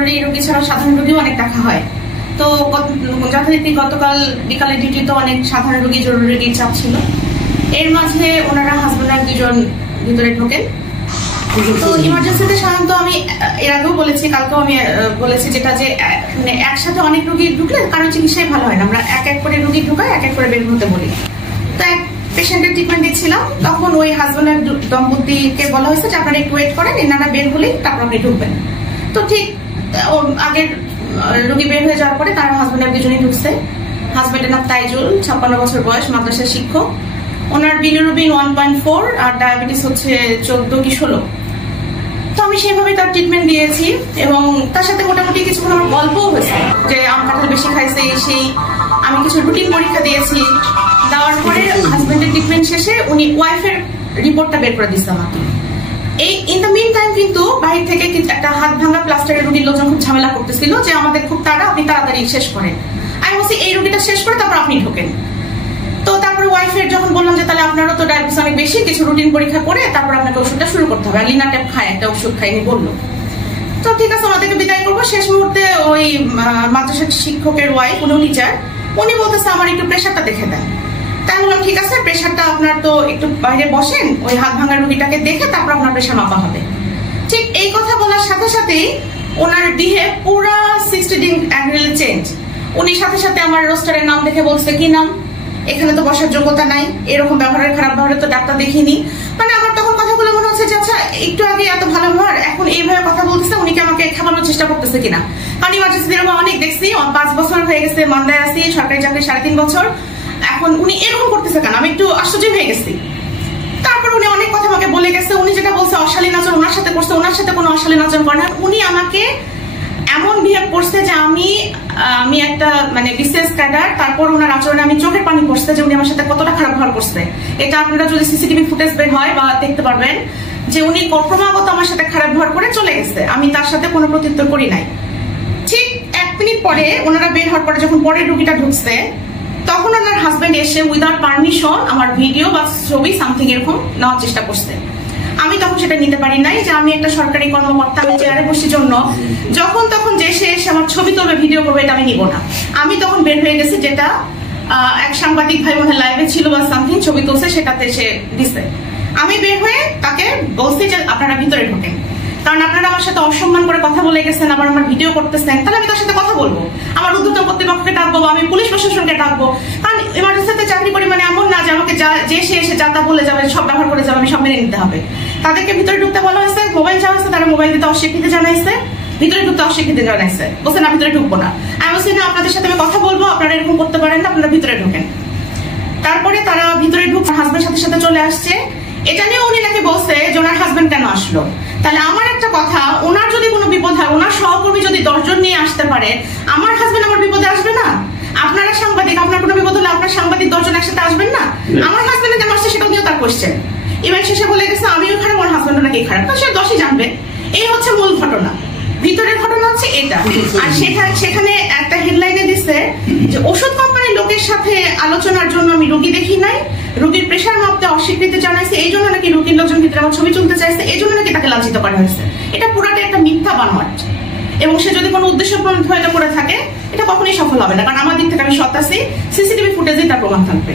জরুরি রোগী ছাড়া সাধারণ রোগীও অনেক দেখা হয়। তো যথারীতি গতকাল বিকালে ডিউটিতে অনেক সাধারণ রোগী জরুরি রোগীর চাপ ছিল। এর মাঝে ওনারা হাজবেন্ড আর দুজন ভিতরে ঢোকেন। তো ইমার্জেন্সিতে সাধারণত আমি এর আগেও বলেছি, কালকেও আমি বলেছি যেটা যে মানে একসাথে অনেক রোগী ঢুকলে কারো চিকিৎসাই ভালো হয় না, আমরা এক এক করে রোগী ঢুকাই, এক এক করে বের হতে বলি। তো এক পেশেন্টের ট্রিটমেন্ট দিচ্ছিলাম, তখন ওই হাজবেন্ড আর দম্পতিকে বলা হয়েছে যে আপনারা একটু ওয়েট করেন, এনারা বের হলেই তারপর আপনি ঢুকবেন। তো ঠিক আগের রোগী বের হয়ে যাওয়ার পরে তারা হাজবেন্ড আর দুজনেই ঢুকছে। হাজবেন্ডের নাম তাইজুল, 56 বছর বয়স, মাদ্রাসার শিক্ষক। ওনার বিলিরুবিন 1.4 আর ডায়াবেটিস হচ্ছে 14 কি 16। তো আমি সেভাবে তার ট্রিটমেন্ট দিয়েছি এবং তার সাথে মোটামুটি কিছুক্ষণ আমার গল্পও হয়েছে যে আম কাঁঠাল বেশি খাইছে সেই। আমি কিছু রুটিন পরীক্ষা দিয়েছি, দেওয়ার পরে হাজবেন্ডের ট্রিটমেন্ট শেষে উনি ওয়াইফের রিপোর্টটা বের করে দিচ্ছে আমাকে। এই ইন দ্য মিন টাইম কিন্তু বাহির থেকে একটা হাত ভাঙা প্লাস্টারের রুগীর লোকজন খুব ঝামেলা করতেছিল যে আমাদের খুব তাড়া, আপনি তাড়াতাড়ি শেষ করেন। আমি বলছি এই রুগীটা শেষ করে তারপর আপনি ঢোকেন। তো তারপরে ওয়াইফের যখন বললাম যে তাহলে আপনারও তো ডায়াবেটিস অনেক বেশি, কিছু রুটিন পরীক্ষা করে তারপর আপনাকে ওষুধটা শুরু করতে হবে, লিনাটেপ খায় একটা ওষুধ খাইনি বললো। তো ঠিক আছে, আমাদেরকে বিদায় করবো। শেষ মুহূর্তে ওই মাদ্রাসার শিক্ষকের ওয়াইফ, উনি টিচার, উনি বলতেছে আমার একটু প্রেশারটা দেখে দেন। তাই বললাম ঠিক আছে, প্রেশারটা আপনার তো একটু বাইরে বসেন, ওই হাত ভাঙা রুগীটাকে দেখে তারপর আপনার প্রেশার মাপা হবে। ঠিক এই কথা বলার সাথে সাথেই ওনার বিহেভ পুরা 60 ডিগ্রি চেঞ্জ। উনি সাথে সাথে আমার রোস্টারের নাম দেখে বলছে কি নাম, এখানে তো বসার যোগ্যতা নাই, এরকম ব্যবহারের খারাপ ব্যবহারে তো ডাক্তার দেখিনি। মানে আমার তখন কথাগুলো মনে হচ্ছে যে আচ্ছা একটু আগে এত ভালো ব্যবহার, এখন এইভাবে কথা বলতেছে, উনি কি আমাকে খাওয়ানোর চেষ্টা করতেছে কিনা। কারণ ইমার্জেন্সি এরকম অনেক দেখছি, 5 বছর হয়ে গেছে মান্দায় আছি, সরকারি চাকরি 3.5 বছর, এখন উনি এরকম করতেছে কেন, আমি একটু আশ্চর্য হয়ে গেছি। তারপর উনি অনেক কথা আমাকে বলে গেছে, উনি যেটা বলছে অশালীন আচরণ ওনার সাথে করছে, ওনার সাথে কোনো অশালীন আচরণ করে না। উনি আমাকে এমন বিহেভ করছে যে আমি একটা মানে বিশেষ ক্যাডার, তারপর ওনার আচরণে আমি চোখের পানি পড়ছে যে উনি আমার সাথে কতটা খারাপ ব্যবহার করছে। এটা আপনারা যদি সিসিটিভি ফুটেজ বের হয় বা দেখতে পারবেন যে উনি ক্রমাগত আমার সাথে খারাপ ব্যবহার করে চলে গেছে, আমি তার সাথে কোনো প্রত্যুত্তর করি নাই। ঠিক 1 মিনিট পরে ওনারা বের হওয়ার পরে যখন পরের রুগীটা ঢুকছে, তখন ওনার হাজবেন্ড এসে উইদাউট পারমিশন আমার ভিডিও বা ছবি সামথিং এরকম নেওয়ার চেষ্টা করছে। আমি তখন সেটা নিতে পারি নাই, যে আমি একটা সরকারি কর্মকর্তা, আমি চেয়ারে বসির জন্য যখন তখন যে সে এসে আমার ছবি তুলবে, ভিডিও করবে, এটা আমি নিব না। আমি তখন বের হয়ে গেছি, যেটা এক সাংবাদিক ভাই মনে লাইভে ছিল বা সামথিং ছবি তুলছে, সেটাতে সে দিছে। আমি বের হয়ে তাকে বলছি যে আপনারা ভিতরে ঢোকেন, কারণ আপনারা আমার সাথে অসম্মান করে কথা বলে গেছেন, আবার আমার ভিডিও করতেছেন, তাহলে আমি তার সাথে কথা বলবো, আমার ঊর্ধ্বতন কর্তৃপক্ষকে ডাকবো, আমি পুলিশ প্রশাসনকে ডাকবো। কারণ ইমার্জেন্সিতে চাকরি করি মানে এমন না যে আমাকে যে সে এসে যা তা বলে যাবে, সব ব্যবহার করে যাবে, আমি সব মেনে নিতে হবে। তাদেরকে ভিতরে ঢুকতে বলা হয়েছে, মোবাইল চাওয়া হয়েছে, তারা মোবাইল দিতে অস্বীকৃতি জানাইছে, ভিতরে ঢুকতে অস্বীকৃতি জানাইছে, বলছে না ভিতরে ঢুকবো না। আমি বলছি না, আপনাদের সাথে আমি কথা বলবো, আপনারা এরকম করতে পারেন না, আপনারা ভিতরে ঢোকেন। তারপরে তারা ভিতরে ঢুকে হাজবেন্ড সাথে সাথে চলে আসছে। এটা নিয়ে উনি নাকি বলছে যে ওনার হাজবেন্ড কেন আসলো। তাহলে আমার একটা কথা, ওনার যদি কোনো বিপদ হয়, ওনার সহকর্মী যদি 10 জন নিয়ে আসতে পারে, আমার হাজবেন্ড আমার বিপদে আসবে না? আপনারা সাংবাদিক, আপনার কোনো বিপদ হলে আপনার সাংবাদিক 10 জন একসাথে আসবেন না? আমার হাজবেন্ড কেন আসছে সেটা নিয়েও তার কোয়েশ্চেন। ইভেন শেষে বলে গেছে আমিও খারাপ, আমার হাজবেন্ড নাকি খারাপ, তো সে 10ই জানবে। এই হচ্ছে মূল ঘটনা, ভিতরের ঘটনা হচ্ছে এটা। আর সেখানে একটা হেডলাইনে দিচ্ছে যে ওষুধ কোম্পানির লোকের সাথে আলোচনার জন্য আমি রোগী দেখি নাই, রোগীর প্রেশার মাপতে অস্বীকৃতি জানাইছে, এই জন্য নাকি রোগীর লোকজন ভিতরে আমার ছবি তুলতে চাইছে, এই জন্য নাকি তাকে লাঞ্ছিত করা হয়েছে। এটা পুরাটা একটা মিথ্যা বানোয়াট, এবং সে যদি কোনো উদ্দেশ্য প্রণোদিত করে থাকে এটা কখনোই সফল হবে না। কারণ আমার দিক থেকে আমি সৎ আছি, সিসিটিভি ফুটেজেই তার প্রমাণ থাকবে।